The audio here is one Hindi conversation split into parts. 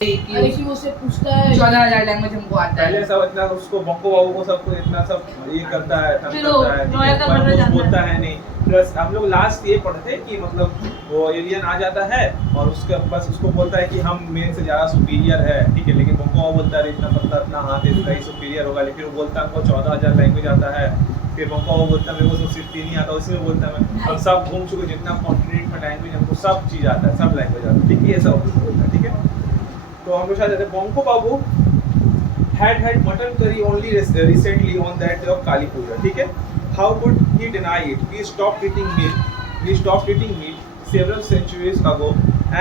अरे कि वो उससे पूछता है 14,000 लैंग्वेज हमको आता है। पहले सब इतना उसको बंको बाबू को सबको इतना सब ये करता है, तंग फिर करता है, नोया का बनना कुछ चाहता बोलता है नहीं। प्लस हम लोग लास्ट ये पढ़े थे कि मतलब वो एलियन आ जाता है और उसके बस उसको बोलता है कि हम मेरे से ज़्यादा सुपीरियर है, ठीक है, लेकिन बंको बाबू बोलता है इतना पतला इतना हाथ है इसका ही सुपीरियर होगा, लेकिन वो बोलता है हमको 14,000 लैंग्वेज आता है। फिर बंको बाबू बोलता है मेरे को तो सिर्फ 3 ही आता है, उसी में बोलता है मैं हम सब घूम चुके जितना कॉन्टिनेंट का लैंग्वेज हमको सब चीज़ आता है, सब लैंग्वेज आता है, ठीक है, ये सब बोलता है, ठीक है। तो हम लोग शायद जाते हैं बंको बाबू had mutton curry only recently on that day of Kali Puja, ठीक है। How could he deny it? We stopped eating meat several centuries ago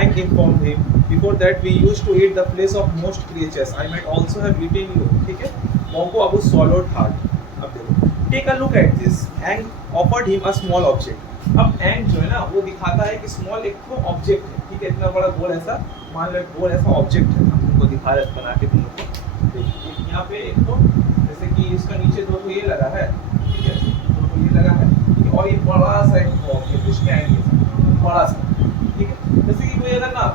and informed him. Before that we used to eat the flesh of most creatures. I might also have eaten you, ठीक है। Bonko Babu swallowed hard. अब देखो, take a look at this. Ang offered him a small object. अब Ang जो है ना वो दिखाता है कि small एक तो ऑब्जेक्ट है, ठीक है, इतना बड़ा गोल ऐसा मान लो गोल ऐसा ऑब्जेक्ट है, हम तुमको दिखा रहे बना के तुम लोग देखिए यहाँ पे एक तो जैसे कि इसका नीचे दो तो ये लगा है, ठीक है, दो तो ये लगा है, ठीक है, और ये बड़ा सा एक ऑब्जेक्ट स्टैंड है बड़ा सा, ठीक है। जैसे कि कोई अगर ना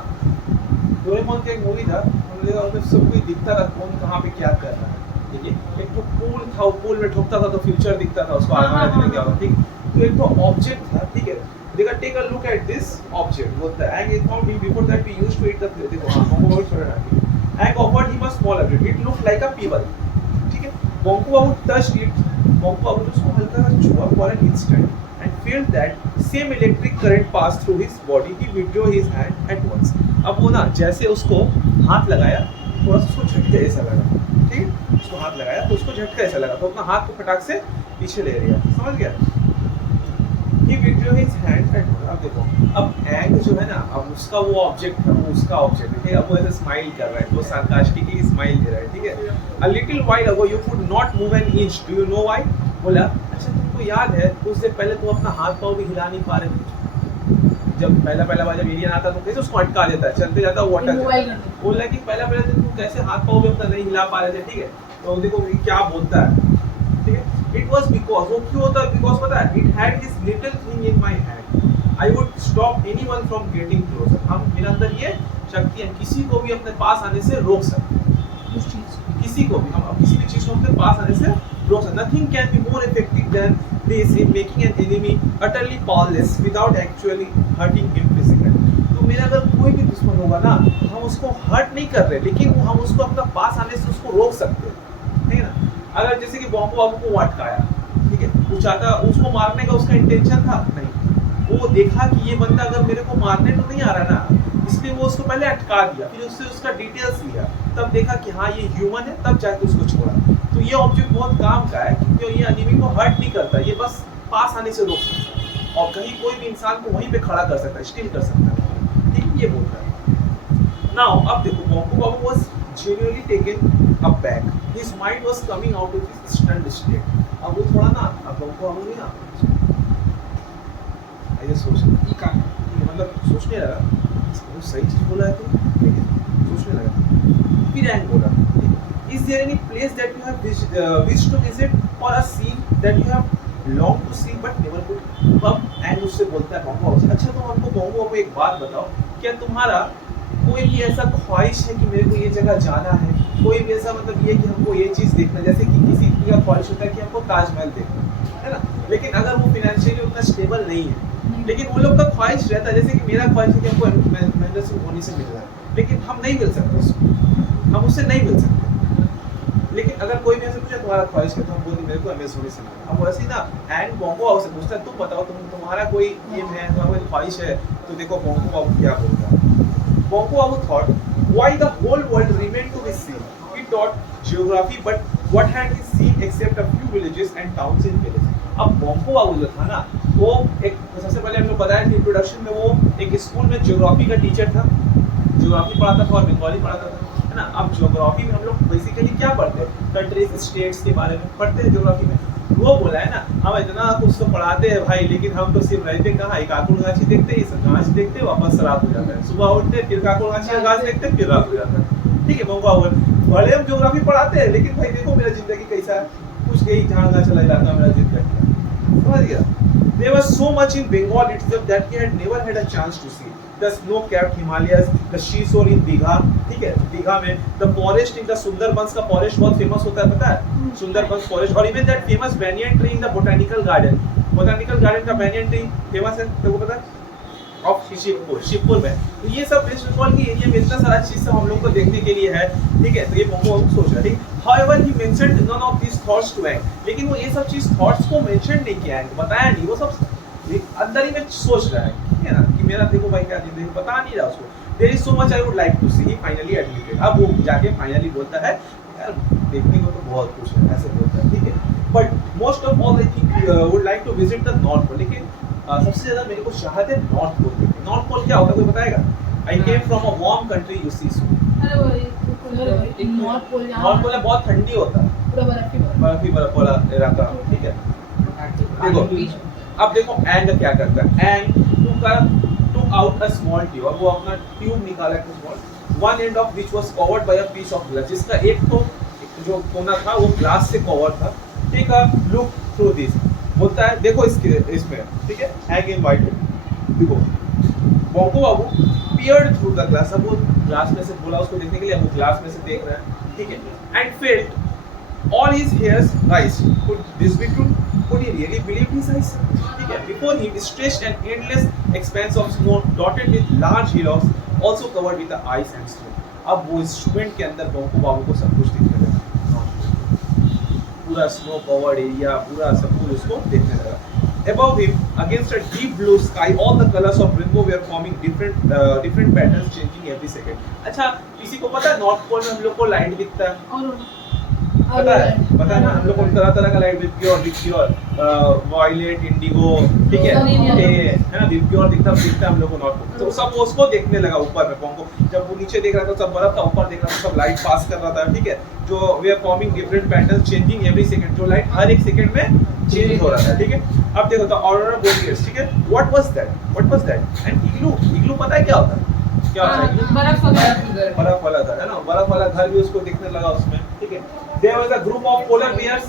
डोरेमोन का एक मूवी था उसमें सब कोई दिखता था कौन कहाँ पे क्या कर रहा है, ठीक है। एक तो पूल था, वो पूल में ठोकता था तो फ्यूचर दिखता था उसको आगे वाला दिन क्या होगा, ठीक। तो एक तो ऑब्जेक्ट था, ठीक है। देखा take a look at this object बोलता है and informed him before that we used to eat the देखो हां बंको बाबू छोड़ रहा है and offered him a small object it looked like a pebble, ठीक है। बंको बाबू टच्ड इट, बंको बाबू ने उसको हल्का सा छुआ for an instant and feel that same electric current pass through his body he withdraw his hand at once. अब वो ना जैसे उसको हाथ लगाया थोड़ा सा उसको झटका ऐसा लगा, ठीक है, उसको हाथ लगाया तो उसको झटका ऐसा लगा तो अपना हाथ को फटाक से पीछे ले लिया, समझ गया। He withdrew his hand and अब देखो अब एंग जो है ना अब उसका वो ऑब्जेक्ट था, वो उसका ऑब्जेक्ट है, ठीक है। अब वो ऐसे स्माइल कर रहा है, वो सार्कास्टिकली स्माइल दे रहा है, ठीक है। A little while ago you could not move an inch. Do you know why? बोला अच्छा तुमको याद है कुछ देर पहले तुम अपना हाथ पाँव भी हिला नहीं पा रहे थे, जब पहला बार जब एलियन आता तो कैसे उसको अटका देता है, चलते जाता वो अटक जाता है। बोला कि पहला दिन तुम कैसे हाथ पाँव भी अपना नहीं हिला पा रहे थे, ठीक है। तो देखो क्या बोलता है, ठीक है। It was because वो क्यों होता है, because पता है it had this little thing in my hand. I would stop anyone from getting closer. हम मेरे अंदर ये शक्ति है किसी को भी अपने पास आने से रोक सकते हैं, उस चीज किसी को भी हम किसी भी चीज को अपने पास आने से रोक सकते हैं। Nothing can be more effective than this in making an enemy utterly powerless without actually hurting him physically. तो मेरा अगर कोई भी दुश्मन होगा ना हम उसको हर्ट नहीं कर रहे लेकिन हम उसको अपना पास आने से उसको रोक सकते हैं, ठीक है ना। अगर जैसे कि बंको बाबू को अटकाया, ठीक है, वो चाहता उसको मारने का उसका इंटेंशन था नहीं, वो देखा कि ये बंदा अगर मेरे को मारने तो नहीं आ रहा ना, इसलिए वो उसको पहले अटका दिया, फिर उससे उसका डिटेल्स लिया, तब देखा कि हाँ ये ह्यूमन है, तब जाके उसको छोड़ा। तो ये ऑब्जेक्ट बहुत काम का है क्योंकि ये एनिमी को हर्ट नहीं करता, ये बस पास आने से रोक सकता है और कहीं कोई भी इंसान को वहीं पे खड़ा कर सकता है, स्टिल कर सकता है, ठीक है, ये बोलता है। नाउ अब देखो बंको बाबू was genuinely taken aback. His mind was coming out of his stunned state. अब वो थोड़ा ना अब बंको बाबू नहीं ना ऐसे सोच मतलब सोचने लगा वो सही चीज बोला है तो ठीक है सोचने लगा। फिर एंग बोला Is there any place that you have wished to visit or a scene that you have longed to see but never could? अब एंग उससे बोलता है बंको बाबू से अच्छा तुम हमको बंको बाबू एक बात बताओ क्या तुम्हारा कोई भी ऐसा ख्वाहिश है कि मेरे को ये जगह जाना है, कोई भी ऐसा मतलब ये कि हमको ये चीज़ देखना, जैसे कि किसी का ख्वाहिश होता है कि हमको ताजमहल देखना है ना, लेकिन अगर वो फिनेंशियली उतना स्टेबल नहीं है, लेकिन वो लोग का ख्वाहिश रहता है जैसे कि मेरा ख्वाहिश है कि हमको महेंद्र सिंह धोनी से मिलना है लेकिन हम नहीं मिल सकते उसको, हम उससे नहीं मिल सकते। लेकिन अगर कोई भी ऐसे पूछे तुम्हारा ख्वाहिश है तो हम बोलते मेरे को MS धोनी से मिलना। अब वैसे ही ना एंड बंको बाबू से पूछता है तुम बताओ तुम्हारा कोई एम है, तुम्हारा कोई ख्वाहिश है, तो देखो बंको बाबू क्या बोलता है। Bonko Babu thought, why the whole world remained to be seen? He taught geography, but what had he seen except a few villages and towns in villages? अब Bonko Babu जो था ना, वो एक सबसे पहले हमने बताया कि इंट्रोडक्शन में वो एक स्कूल में ज्योग्राफी का टीचर था, ज्योग्राफी पढ़ाता था और बंगाली पढ़ाता था, है ना। अब ज्योग्राफी में हम लोग बेसिकली क्या पढ़ते हैं, कंट्रीज स्टेट्स के बारे में पढ़ते हैं ज्योग्राफी में। वो बोला है ना हम इतना कुछ तो पढ़ाते हैं भाई लेकिन हम तो सिर्फ रहते कहाँ एक काकुड़गाछी देखते हैं, गाछ देखते वापस रात हो जाता है, सुबह उठते फिर काकुड़गाछी का गाछ देखते फिर रात हो जाता है, ठीक है। बंको बाबू भले हम ज्योग्राफी पढ़ाते हैं लेकिन भाई देखो मेरा जिंदगी कैसा है, कुछ यही झाड़ चला इलाका मेरा जिंदगी, समझ गया। There was so much in Bengal itself that he had never had a chance to see. the snow-capped Himalayas, the seashore in Digha, ठीक है, दीघा में the forest in the Sundarbans का forest बहुत फेमस होता है, पता है, सुंदरबंस forest, और even that famous banyan tree in the botanical garden का banyan tree फेमस है, तेरे को पता है, ऑफ शिवपुर में। तो ये सब वेस्ट बंगाल की एरिया में इतना सारा चीज सब हम लोग को देखने के लिए है, ठीक है। तो ये बोंगो बाबू सोच रहा है, ठीक। However, he mentioned none of these thoughts to Aang, लेकिन वो ये सब चीज थॉट्स को मेंशन नहीं किया है, बताया नहीं, वो सब अंदर ही में सोच रहा है, ठीक है ना, कि मेरा देखो भाई क्या जिंदगी, बता नहीं रहा उसको। There is so much I would like to see, he finally admitted। अब वो जाके फाइनली बोलता है यार देखने को तो बहुत कुछ है, ऐसे बोलता है, ठीक है। But most of all I think would like to visit the North Pole, लेकिन सबसे ज्यादा मेरे को चाहते हैं नॉर्थ पोल देखने। नॉर्थ पोल क्या होता है कोई बताएगा? I came from a warm country, you see so. अरे वो नॉर्थ पोल बहुत ठंडी होता है, पूरा बर्फ ही बर्फ वाला इलाका, ठीक है। देखो अब देखो एंग क्या करता है, एंग took out a small tube, अब वो अपना ट्यूब निकाला है small, one end of which was covered by a piece of glass, जिसका एक तो जो कोना था वो ग्लास से कवर था, ठीक है। लुक थ्रू दिस, बोलता है देखो इसमें, ठीक है, हैंग इन वाइट, देखो bongo Babu peered through the glass, अब वो ग्लास में से बोला उसको देखने के लिए, वो ग्लास में से देख रहा है, ठीक है। And felt all his hairs rise, could this be true, could he really believe his eyes, ठीक है। Before him stretched an endless expanse of snow dotted with large hillocks also covered with the ice and snow. अब वो इंस्ट्रूमेंट के अंदर बोंगो बाबू को सब कुछ दिखने लगा, पूरा स्नो कवर्ड एरिया, पूरा सब कुछ उसको देखने लगा। Above him, against a deep blue sky, all the colors of rainbow were forming different patterns, changing every second. अच्छा, किसी को पता है नॉर्थ पोल में हम लोग को लाइट दिखता है? पता है ना, हम लोग को तरह का लाइट दिखती है, वायलेट, इंडिगो, ठीक है, है ना, दिखता है हम लोग को नॉर्थ पोल। तो सब उसको देखने लगा ऊपर में, बोंगो जब वो नीचे देख रहा था सब बर्फ था, ऊपर देख रहा था सब लाइट पास कर रहा था, ठीक है, जो वे are forming different patterns, changing every second, जो लाइट हर एक सेकंड में चेंज हो रहा था, ठीक है। अब देखो द ऑरोरा बोरियस, ठीक है, व्हाट वाज दैट एंड इग्लू पता है क्या होता है? क्या होता है? बर्फ वाला घर है ना, बर्फ वाला घर भी उसको दिखने लगा उसमें, ठीक है। There was a group of polar bears,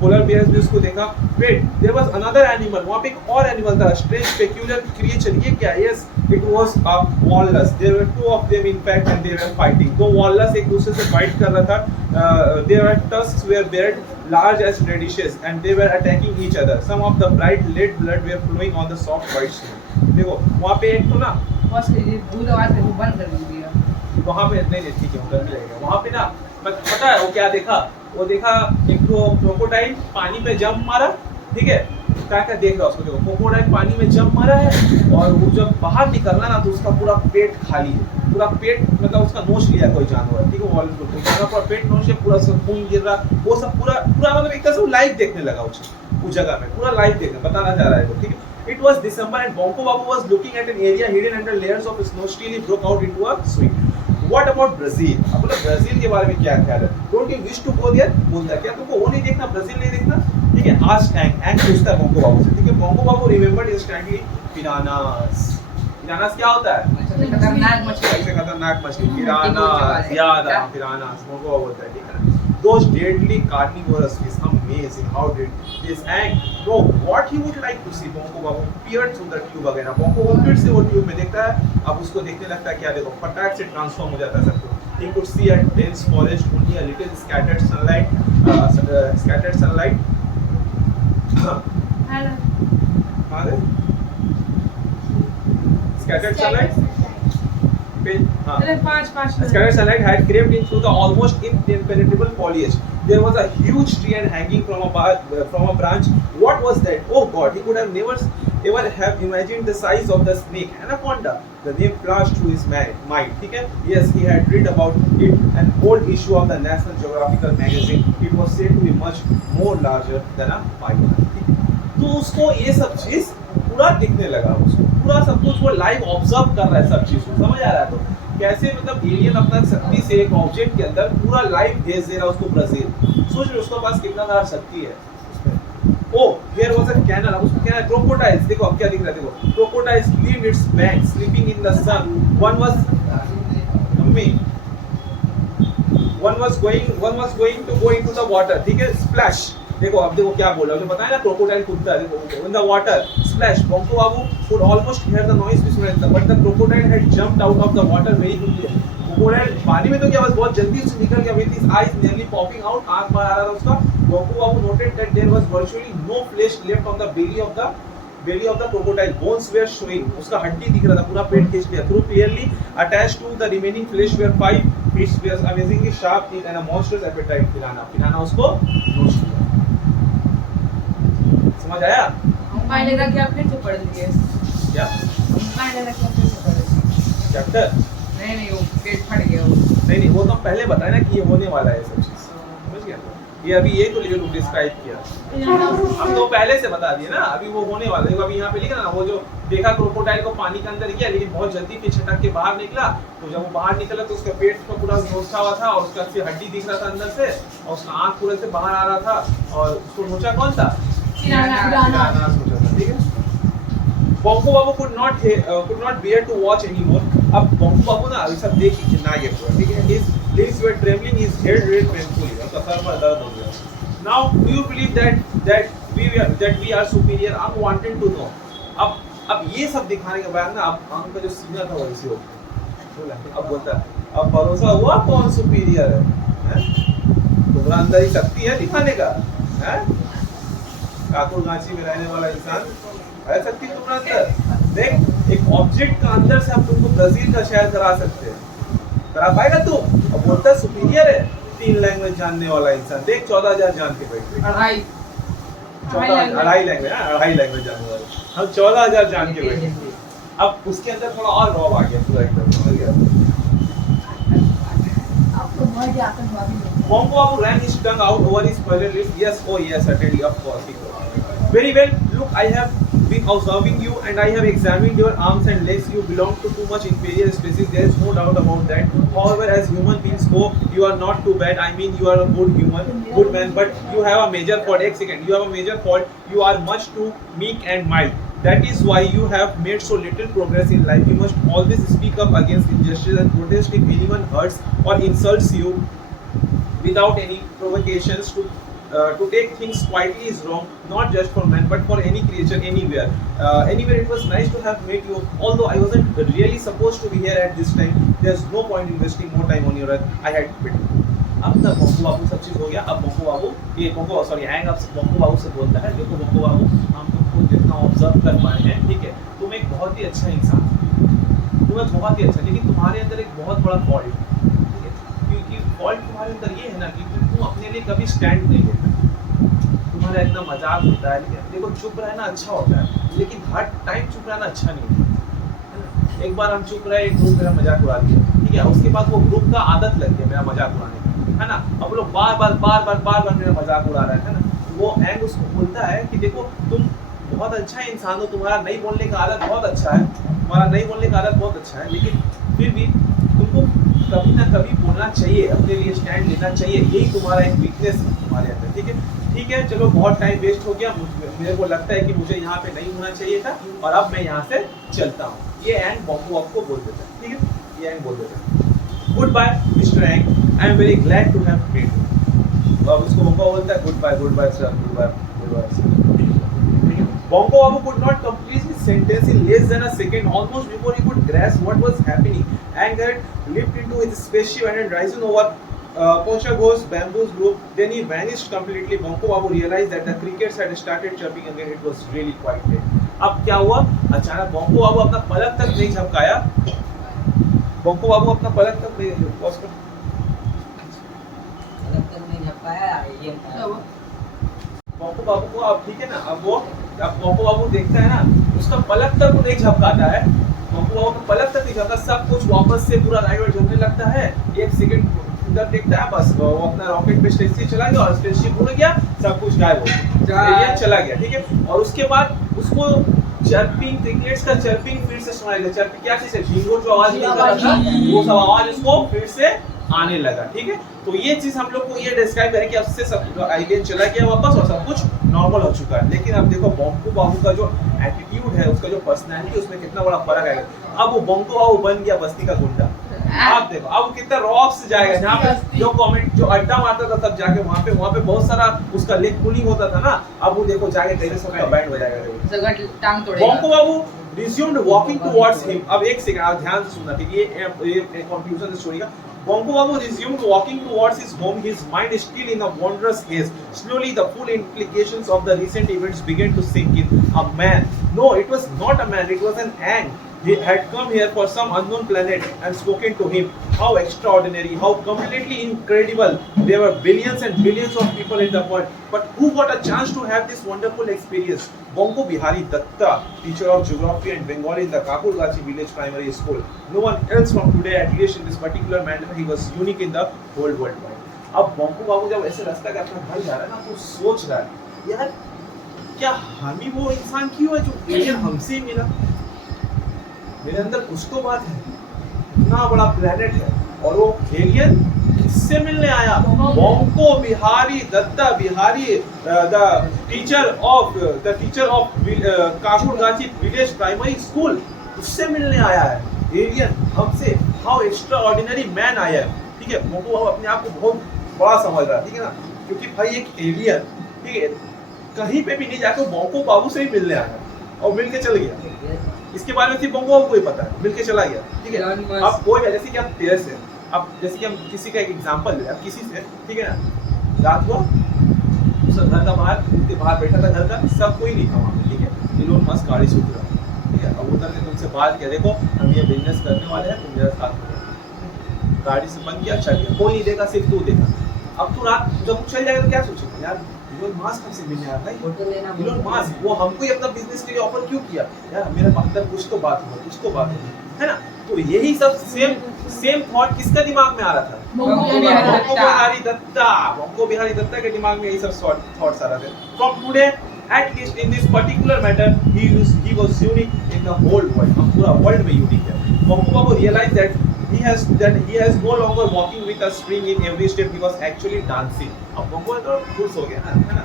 polar bears भी उसको देखा। Wait, there was another animal, वहाँ पे एक और एनिमल था, strange peculiar creature, ये क्या? Yes, it was a walrus. There were two of them in fact and they were fighting. दो walrus एक दूसरे से fight कर रहा था। Their tusks were bared, large as radishes, and they were attacking each other. Some of the bright red blood were flowing on the soft white snow. देखो वहाँ पे एक तो ना वहाँ पे नहीं ठीक है, उधर भी लगेगा। वहाँ पे ना पता है वो क्या देखा? वो देखा एक तो क्रोकोडाइल पानी पे जंप मारा, ठीक है, क्या देख रहा उसको, देखो क्रोकोडाइल पानी में जंप मारा है, और वो जब बाहर निकलना ना तो उसका पूरा पेट खाली है, पूरा पेट मतलब उसका नोच लिया कोई जानवर, ठीक है, पूरा पेट नोच लिया, पूरा खून गिर रहा, वो सब पूरा मतलब एक तरह से लाइव देखने लगा उस जगह में, पूरा लाइव देखने बताना चाह रहा है वो, ठीक है। It was December and Bongo Babu was looking at an area hidden under layers of snow. Still, he broke out into a sweet. What about Brazil? अब बोला ब्राजील के बारे में क्या ख्याल है? Don't you wish to go there? बोलता है क्या तुमको वो नहीं देखना, ब्राजील नहीं देखना? ठीक है, आज एंग पूछता है बोंगो बाबू से, ठीक है। बोंगो बाबू remembered instantly piranhas. पिरानास क्या होता है? खतरनाक मछली, पिरानास, याद आ पिरानास, बोंगो बाबू बोलता है, ठीक है। Those deadly carnivorous fish, amazing. How did this Aang know what he would like to see? Bongo Babu peered through the tube वगैरह, Bongo Babu फिर से वो ट्यूब में देखता है, अब उसको देखने लगता है क्या, देखो फटाक से ट्रांसफॉर्म हो जाता है सब कुछ। He could see a dense forest, only a little scattered sunlight. Scattered sunlight. Scattered sunlight had crept in through the almost impenetrable foliage. There was a huge tree and hanging from a branch. What was that? Oh God! He could have never ever have imagined the size of the snake, anaconda. The name flashed through his mind. ठीक है? Yes, he had read about it. An old issue of the National Geographical magazine. It was said to be much more larger than a python. तो उसको ये सब चीज पूरा दिखने लगा, उसको पूरा सब कुछ वो लाइव ऑब्जर्व कर रहा है सब चीज को, समझ आ रहा है? तो कैसे मतलब एलियन अपना शक्ति से एक ऑब्जेक्ट के अंदर पूरा लाइव भेज दे रहा है उसको ब्राजील। सोच रहे उसके पास कितना सारा शक्ति है उसमें। ओ हियर वाज अ कैनल, अब उसको क्या क्रोकोडाइल्स, देखो अब क्या दिख रहा है, देखो crocodiles leaved its bank sleeping in the sun, one was going to go into the water, ठीक है, splash। देखो अब देखो क्या बोल रहा है, बताया ना क्रोकोडाइल कूदता है, देखो in the water splash. Bonko Babu could almost hear the noise whistle, but the crocodile had jumped out of the water very quickly. Crocodile पानी में तो क्या बस बहुत जल्दी उससे निकल गया, with his eyes nearly popping out, आँख बाहर आ रहा था उसका. Bonko Babu noted that there was virtually no flesh left on the belly of the crocodile. Bones were showing. उसका हड्डी दिख रहा था, पूरा पेट खींच लिया. Through clearly attached to the remaining flesh were 5 fish with amazingly sharp teeth and a monstrous appetite. पिराना उसको नोच लिया. समझ आया? हमारे लगा कि आप फिर से पढ़ लिए. क्या? हमारे लगा कि आप फिर से पढ़ लिए. चैप्टर? नहीं वो पेट फट गया वो. नहीं वो तो हम पहले बताया ना कि ये होने वाला है सब चीज. समझ गया? ये अभी ये तो लेकिन डिस्क्राइब किया हम तो पहले से बता दिए ना. अभी वो होने वाला है. अभी यहाँ पे लिखा ना, वो जो देखा क्रोकोडाइल को पानी के अंदर गया लेकिन बहुत जल्दी फिर छटक के बाहर निकला. तो जब वो बाहर निकला तो उसका पेट को पूरा नोचा हुआ था और उसका से हड्डी दिख रहा था अंदर से और उसका आँख पूरे से बाहर आ रहा था और उसको नोचा कौन था? पिराना सोचा था. ठीक है. Bonko Babu could not bear to watch anymore. अब Bonko Babu ना अभी सब देख के ना ये पूरा. ठीक है. His lips were trembling, his head reeled painfully. उसका सर पर दर्द हो गया. Now do you believe that we are superior? I'm wanting to know. अब ये सब दिखाने के बाद ना अब आंख का जो सीना था वो ऐसे हो गया. अब बोलता अब भरोसा हुआ कौन सुपीरियर है? तुम्हारा अंदर ही शक्ति है दिखाने का. है काकुरगाछी में रहने वाला इंसान है शक्ति तुम्हारे अंदर. देख एक ऑब्जेक्ट का अंदर से हम तुमको ब्राजील का शहर करा सकते हैं. करा पाएगा तू? अब बोलता है सुपीरियर है. 3 लैंग्वेज जानने वाला इंसान. देख 14,000 जान के बैठे. अढ़ाई लैंग्वेज जानने वाले. हम 14,000 जान के बैठे. अब उसके अंदर थोड़ा और रॉब आ गया पूरा एकदम. समझ गया? Bonko Babu ran his tongue out over his pursed lips. Yes, oh yes, certainly, of course. Very well. Look, I have been observing you and I have examined your arms and legs. You belong to too much inferior species. There is no doubt about that. However, as human beings go, you are not too bad. I mean, you are a good man. But you have a major fault. You have a major fault. You are much too meek and mild. That is why you have made so little progress in life. You must always speak up against injustice and protest if anyone hurts or insults you without any provocations. To take things quietly is wrong, not just for man, but for any creature anywhere. Anywhere, it was nice to have met you. Although I wasn't really supposed to be here at this time, there's no point investing more time on your earth. I had quit. अब तक Bonko Babu सब चीज हो गया. अब Bonko Babu हैंग अब Bonko Babu से बोलता है, देखो Bonko Babu, हम तुमको जितना ऑब्जर्व कर पाए हैं, ठीक है, तुम एक बहुत ही अच्छा इंसान, तुम्हें बहुत ही अच्छा, लेकिन तुम्हारे अंदर एक बहुत बड़ा फॉल्ट है. ठीक है, क्योंकि फॉल्ट तुम्हारे अंदर ये है ना कि तुम अपने लिए कभी स्टैंड नहीं लेते. तुम्हारा इतना मजाक होता है. लेकिन देखो चुप रहना अच्छा होता है, लेकिन हर टाइम चुप रहना अच्छा नहीं होता. एक बार हम चुप रहे, एक ग्रुप मेरा मजाक उड़ा दिया. ठीक है, उसके बाद वो ग्रुप का आदत लग गया मेरा मजाक उड़ाने, है ना. अब लोग बार बार मेरा मजाक उड़ा रहा है ना. वो एंग उसको बोलता है कि देखो तुम बहुत अच्छा इंसान हो, तुम्हारा नहीं बोलने का आदत बहुत अच्छा है, लेकिन फिर भी तुमको कभी ना कभी बोलना चाहिए, अपने लिए स्टैंड लेना चाहिए. यही तुम्हारा एक वीकनेस है तुम्हारे अंदर. ठीक है, चलो बहुत टाइम वेस्ट हो गया. मेरे को लगता है कि मुझे यहाँ पे नहीं होना चाहिए था और अब मैं यहाँ से चलता हूँ. ये एंग Bonko Babu को बोल देता है. ठीक है, ये एंग बोल देता है, goodbye mister Ang, I am very glad to have met you. अब उसको Bonko बोलता है goodbye sir, goodbye. Bonko Babu could not complete his sentence in less than a second. Almost before he could grasp what was happening, Aang had leaped into his spaceship and had risen over Pochago's bamboo grove. Then he vanished completely. Bonko Babu realized that the crickets had started chirping again. It was really quite late. अब क्या हुआ? अचानक Bonko Babu अपना पलक तक नहीं झपकाया. Bonko Babu अपना पलक तक नहीं झपकाया. Bonko Babu को अब ठीक है ना, अब Bonko Babu देखता है ना, उसका पलक तक वो नहीं झपकाता है. Bonko Babu का पलक तक नहीं झपकता, सब कुछ वापस से पूरा राइट झुकने लगता है. 1 सेकंड उधर देखता है, बस वो अपना रॉकेट पे स्पेसशिप चला गया और स्पेसशिप उड़ गया, सब कुछ गायब हो गया, एलियन चला गया. ठीक है, और उसके बाद उसको चर्पिंग, क्रिकेट्स का चर्पिंग फिर से सुनाई दिया. चर्पिंग क्या चीज है? झींगुर जो आवाज निकल रहा था, वो सब आवाज उसको फिर से आने लगा. ठीक है, तो ये चीज हम लोग को ये डिस्क्राइब करें कि अब से सब एलियन चला गया वापस और सब कुछ नॉर्मल हो चुका है. लेकिन अब देखो Bonko Babu का जो एटीट्यूड है, उसका जो पर्सनैलिटी, उसमें कितना बड़ा फर्क है. अब वो Bonko Babu बन गया बस्ती का गुंडा. अब देखो अब कितना रॉक से जाएगा, जहाँ पे जो कमेंट जो अड्डा मारता था तब जाके वहाँ पे बहुत सारा उसका लेग पुलिंग होता था ना, अब वो देखो जाके टेनिस का बैंड बजाएगा, जगह टांग तोड़ेगा। बॉन्को बाबू resumed walking towards him। अब एक सेकंड आप ध्यान से सुनना, ठीक है, ये कंक्लूजन स्टोरी का। Bongo Babu resumed walking towards his home, his mind still in a wondrous haze. Slowly, the full implications of the recent events began to sink in. A man. No, it was not a man, it was an ant. He had come here for some unknown planet and spoken to him. How extraordinary, how completely incredible. There were billions and billions of people in the world. But who got a chance to have this wonderful experience? Bongo Bihari Datta, teacher of geography and Bengali in the Kakurgachi village primary school. No one else from today, at least in this particular manner, he was unique in the whole world. अब बोंको बाबू जब ऐसे रास्ता का अपना घर जा रहा है ना, तो सोच रहा है यार क्या हम ही वो इंसान क्यों है जो एलियन हमसे ही मिला, मेरे अंदर कुछ तो बात है, इतना बड़ा प्लेनेट है और वो एलियन किससे मिलने आया? Bonko Bihari Datta Bihari, the teacher of Kakurgachi village primary school, उससे मिलने आया है एलियन हमसे। हाउ एक्स्ट्रा ऑर्डिनरी मैन आया है, ठीक है। बोंको अपने आप को बहुत बड़ा समझ रहा है, ठीक है ना, क्योंकि भाई एक एलियन, ठीक है, कहीं पे भी नहीं जाकर बोंको बाबू से ही मिलने आया और मिल के चल गया। इसके बारे में सिर्फ बोंको बाबू को ही पता है, मिल के चला गया, ठीक है। अब कोई जैसे कि हम पेड़ से, अब जैसे कि हम किसी का एक एग्जांपल ले, अब किसी से, ठीक है ना, रात को घर का बाहर बैठा था, घर का सब कोई नहीं था वहाँ पे, ठीक है। इलोन मस्क गाड़ी से उतरा, ठीक है, अब उतर के तुमसे बात किया, देखो हम ये बिजनेस करने वाले हैं, तुम मेरे साथ में। गाड़ी से बंद किया, चल गया, कोई नहीं देखा, सिर्फ तू देखा। अब तू रात जब चल जाएगा तो क्या सोचेगा यार, इलोन मस्क हमसे मिलने आया था, इलोन मस्क वो हमको ही अपना बिजनेस के लिए ऑफर क्यों किया यार, मेरे अंदर कुछ तो बात है ना। तो यही सब सेम थॉट किसका दिमाग में आ रहा था? बोंको बिहारी दत्ता के दिमाग में यही सब थॉट्स आ रहे थे। From today at least in this particular matter he was unique in the whole world, हम पूरा वर्ल्ड में यूनिक है। बोंको बाबू realized that he has no longer walking with a spring in every step, he was actually dancing। अब बोंको तो खुश हो गया ना, है ना।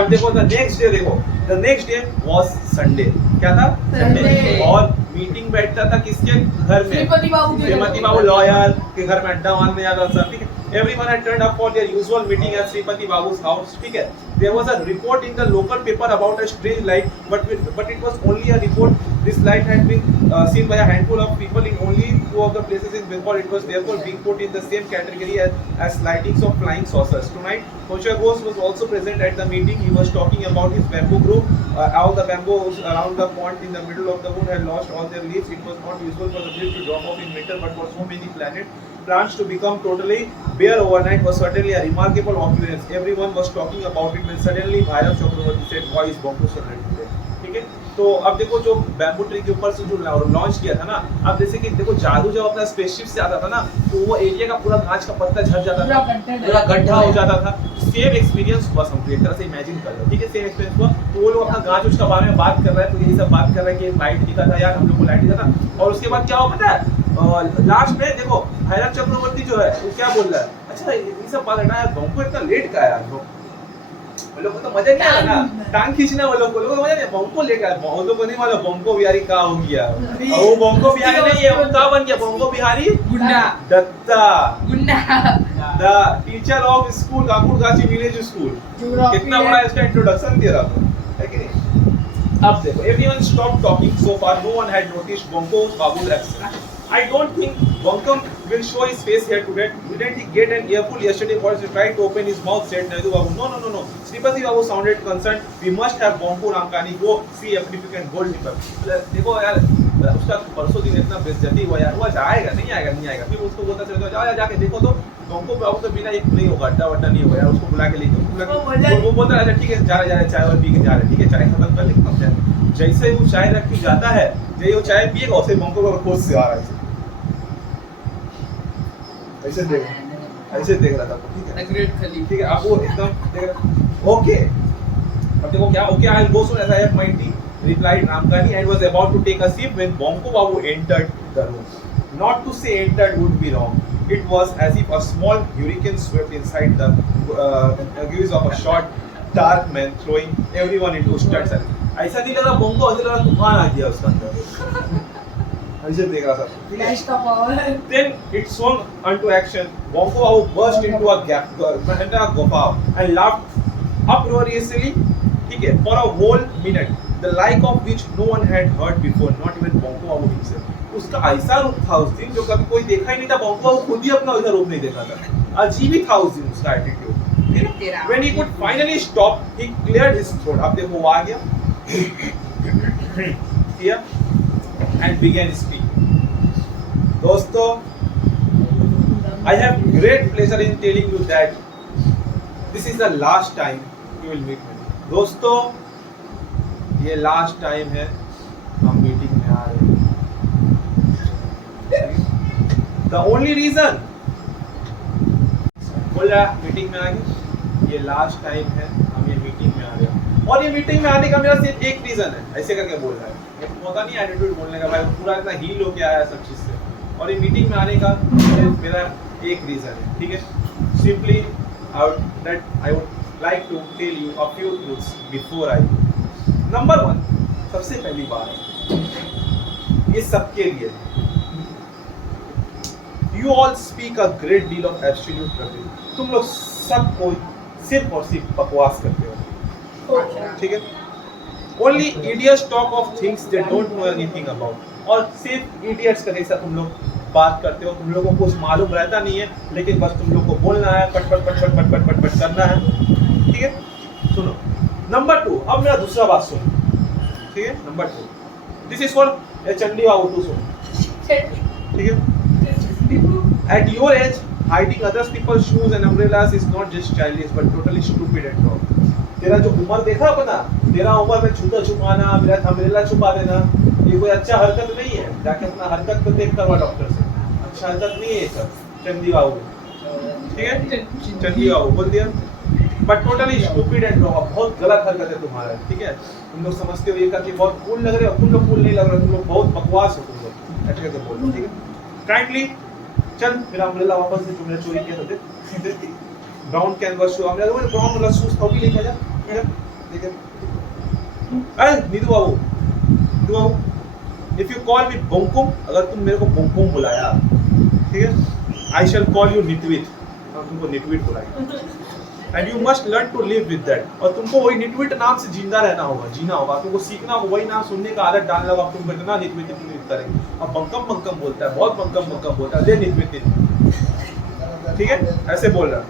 अब देखो the next day was Sunday, क्या था? Sunday। और मीटिंग बैठता था किसके घर में? श्रीपति बाबू लॉयर के घर में अड्डा मारने जाता था, ठीक है। Everyone had turned up for their usual meeting at Sripati Babu's house, ठीक है। There was a report in the local paper about a strange light, but it was only a report. This light had been seen by a handful of people in only 2 of the places in Bengal. It was therefore being put in the same category as sightings of flying saucers. Tonight, Kosha Ghosh was also present at the meeting. He was talking about his bamboo grove. All the bamboos around the pond in the middle of the wood had lost all their leaves. It was not usual for the leaves to drop off in winter, but for so many plants to become totally bare overnight was certainly a remarkable occurrence. Everyone was talking about it when suddenly Bhairav Chakravarti said, "Why is Bongo so late today?" ठीक है। तो अब देखो जो बैम्बू ट्री के ऊपर से जो लॉन्च किया था ना, अब जैसे कि देखो जादू जब अपना स्पेसशिप से आता था ना, तो वो एरिया का पूरा कांच का पत्ता झड़ जाता था, पूरा गड्ढा हो जाता था। सेम एक्सपीरियंस हुआ हमको, एक तरह से इमेजिन कर लो, ठीक है, सेम एक्सपीरियंस हुआ। तो वो लोग अपना गांच उसका बारे में बात कर रहा है, तो यही सब बात कर रहा है कि लाइट दिखा था यार, हम लोग को लाइट दिखा था। और उसके बाद क्या हुआ पता है, लास्ट में देखो भैरव चक्रवर्ती जो है वो क्या बोल रहा है, अच्छा ये सब बात हटा यार, बोंको इतना लेट का यार, वो लोग को तो मजा नहीं आया ना, टांग खींचना वो लोग को मजा नहीं, बोंको लेट आया, वो लोग को नहीं मालूम बोंको बिहारी का हो गया, और वो बोंको बिहारी नहीं है, वो क्या बन गया, Bonko Bihari Datta, the teacher of school Kakurgachi village school. कितना बड़ा इसका इंट्रोडक्शन दे रहा था, है कि नहीं। अब देखो, everyone stopped talking so far, no one had noticed Bongo Babu's absence. I don't think Bongo will show his face here today. Didn't he get an earful yesterday? Because he tried to open his mouth, said Naidu Babu. No. Sripati Babu sounded concerned. We must have Bongo Ramkani go see if we can hold him up. देखो यार, उसका परसों दिन इतना बेइज्जती हुआ यार, वो जाएगा नहीं आएगा, फिर उसको बोलता चलो जाओ जाके देखो तो बोंको बाबू तो बिना एक नहीं होगा, अड्डा नहीं होगा यार, उसको बुला के लेके वो बोलता है अच्छा ठीक है, जा रहा चाय और पी के जा रहे, ठीक है, चाय खत्म कर लेकिन अब जाए। जैसे वो चाय रख के जाता है, जैसे वो चाय पिएगा वैसे बोंको बाबू खुद से आ रहा है, ऐसे देख रहा था, ठीक है। अब वो एकदम देख रहा, ओके, अब देखो क्या okay, I will go soon as I have my tea, replied Ramkani, and was about to take a sip when Bongo Babu entered the room. Not to say entered would be wrong. It was as if a small hurricane swept inside the gaze of a short, dark man, throwing everyone into stunned silence. ऐसा नहीं लग रहा बोंको, ऐसा लग रहा तूफान आ गया उसके अंदर। ऐसे देख रहा था, ठीक है? फ्लैश का power Then it swung onto action. Bongo Babu burst into a guffaw and laughed uproariously, ठीक है, for a whole minute, the like of which no one had heard before, not even Bongo Babu himself. उसका ऐसा रूप था उस दिन जो कभी कोई देखा ही नहीं था. Bongo Babu खुद ही अपना ऐसा रूप नहीं देखा था. अजीब ही था उस दिन उसका attitude. When he could finally stop, he cleared his throat. अब देखो वो आ गया. Here and began speaking. दोस्तों, I have great pleasure in telling you that this is the last time you will meet me. दोस्तों, ये लास्ट टाइम है हम मीटिंग में आ रहे हैं. The only reason बोल रहा मीटिंग में आ गए, ये लास्ट टाइम है हम ये मीटिंग में आ रहे हैं. और ये मीटिंग में आने का मेरा सिर्फ एक रीजन है. ऐसे करके बोल रहा है, ये पता नहीं एटीट्यूड बोलने का भाई, पूरा इतना हील होके आया सब चीज से. और ये मीटिंग में आने का मेरा एक रीजन है, ठीक है. Simply I would like to tell you a few truths before I. Number 1, सबसे पहली बात, ये सबके लिए, you all speak a great deal of absolute truth. तुम लोग सब कोई सिर्फ और सिर्फ बकवास करते हो, ठीक है. Only idiots talk of things they don't know anything about. और सिर्फ इडियट्स का जैसा तुम लोग बात करते हो. तुम लोगों को कुछ मालूम रहता नहीं है, लेकिन बस तुम लोग को बोलना है, पट पट पट पट पट पट पट करना है, ठीक है. सुनो. नंबर 2, अब मेरा दूसरा बात सुनो, ठीक है. Number 2, this is for Chandi babu, तू सुन, ठीक है. At your age, hiding other people's shoes and umbrellas is not just childish but totally stupid and wrong. तेरा जो उम्र देखा अपना, तेरा उम्र में जूता छुपाना, मेरा अम्ब्रेला छुपा देना, ये कोई अच्छा हरकत नहीं है. जाके अपना हरकत को चेक करवा डॉक्टर से. अच्छा हरकत नहीं है सर, चंदी बाबू, ठीक है. चंदी बाबू बोल दिया. But totally stupid and wrong. बहुत गलत हरकत है तुम्हारा, ठीक है. तुम लोग समझते हो ये करके बहुत कूल लग रहे हो, तुम लोग कूल नहीं लग रहे हो, तुम लोग बहुत बकवास हो. तुम लोग ऐसे करके बोल, ठीक है. काइंडली चल मेरा अम्ब्रेला वापस दे, तुमने चोरी किया था. दे ब्राउन कैनवस शू, अम्ब्रेला वो ब्राउन वाला शूज था, वो भी लेके जा. ठीक है. अरे नीतू बाबू, इफ यू कॉल मी बोंकुम, अगर तुम मेरे को बोंकुम बुलाया, ठीक है, आई शैल कॉल यू निटविट. हम तुमको निटविट बुलाएंगे. And you must learn to live with that. और तुमको वही निटविट नाम से जिंदा रहना होगा, जीना होगा. तुमको सीखना होगा, वही नाम सुनने का आदत डालना होगा. तुम कितना निटविट करेंगे. अब बंकम बोलता है, बहुत बंकम बोलता है. ले निटविट, ठीक है, ऐसे बोल रहा.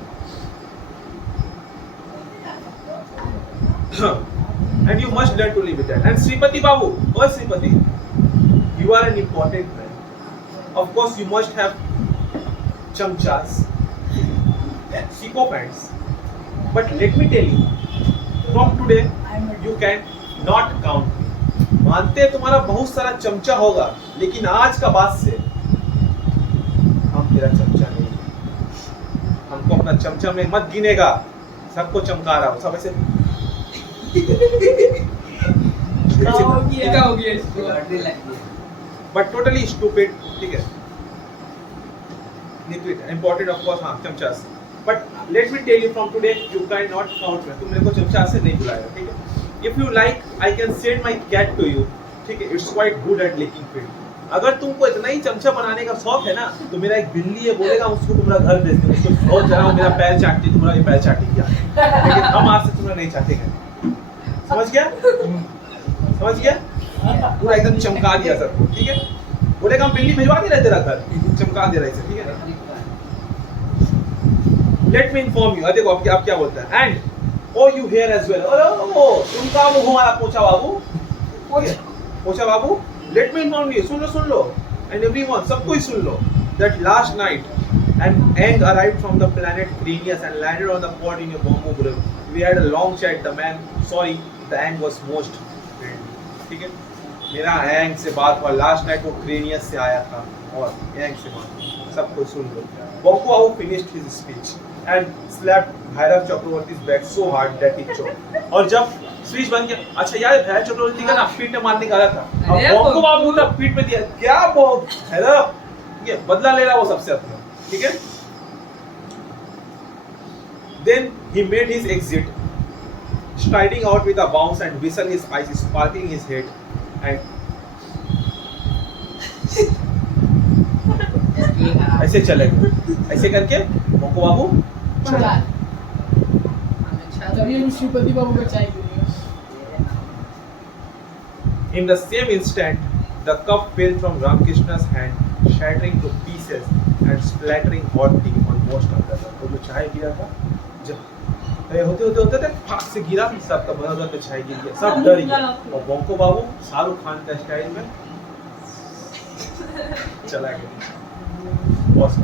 And you must learn to live with that. And Sripati Babu, oh Sripati, you are an important man. Of course, you must have chamchas, sycophants. But let me tell you, from today, you can not count me. मानते तुम्हारा बहुत सारा चमचा होगा, लेकिन आज का बाद से हम तेरा चमचा नहीं. हमको अपना चमचा में मत गिनेगा. सबको चमका रहा हूँ, सब ऐसे बट टोटली स्टूपिड, ठीक है. इंपॉर्टेंट ऑफ कोर्स, हाँ chamchas. But let me tell you, from today you can not count me. तुम मेरे को चमचा से नहीं बुलाएगा, ठीक है. If you like I can send my cat to you, ठीक है. It's quite good at liking field. अगर तुमको इतना ही चमचा बनाने का शौक है ना, तो मेरा एक बिल्ली है, बोलेगा उसको तुम्हारा घर भेज दे. उसको बहुत जरा मेरा पैर चाटती, तुम्हारा ये पैर चाटी क्या, लेकिन हम आज से तुम्हारा नहीं चाटेंगे. समझ गया? समझ गया? पूरा एकदम चमका दिया सबको, ठीक है. बोलेगा हम बिल्ली भिजवा दे रहे तेरा घर, चमका दे रहे थे, ठीक है. Let me inform you. देखो अब क्या बोलता है. And oh you hear as well. ओ तुमका वो हमारा पोछा बाबू, लेट मी इन्फॉर्म यू. सुन लो एंड एवरीवन, सबको ही सुन लो. That last night an Aang arrived from the planet Crenius and landed on the port in your Bongo Grove. We had a long chat. The man, sorry, the Aang was most friendly. ठीक है. मेरा Aang से बात हुआ. लास्ट नाइट वो Crenius से आया था और Aang से बात. सबको सुन लो. Bongo finished his speech and slapped Bhairav Chakravarti's back so hard that he choked. और जब स्विच बन गया, अच्छा यार भैरव चक्रवर्ती का ना पीठ में मारने का था. अब Bongo बाबू ने पीठ पे दिया. क्या बहुत भैरव, ये बदला ले रहा वो सबसे अपना, ठीक है. Then he made his exit, striding out with a bounce and whistle, his eyes sparkling his head, and ऐसे चले गए, ऐसे करके मोको बाबू चला। तभी हम श्रीपति बाबू का चाय पिएंगे। In the same instant, the cup fell from Ramakrishna's hand, shattering to pieces and splattering hot tea on most of the room. तो जो चाय गिरा था, जब होते फाक से गिरा, सबका बदल पे चाय गिर गया, सब डर गए। और बोंको बाबू शाहरुख खान का स्टाइल में चला गया। बॉस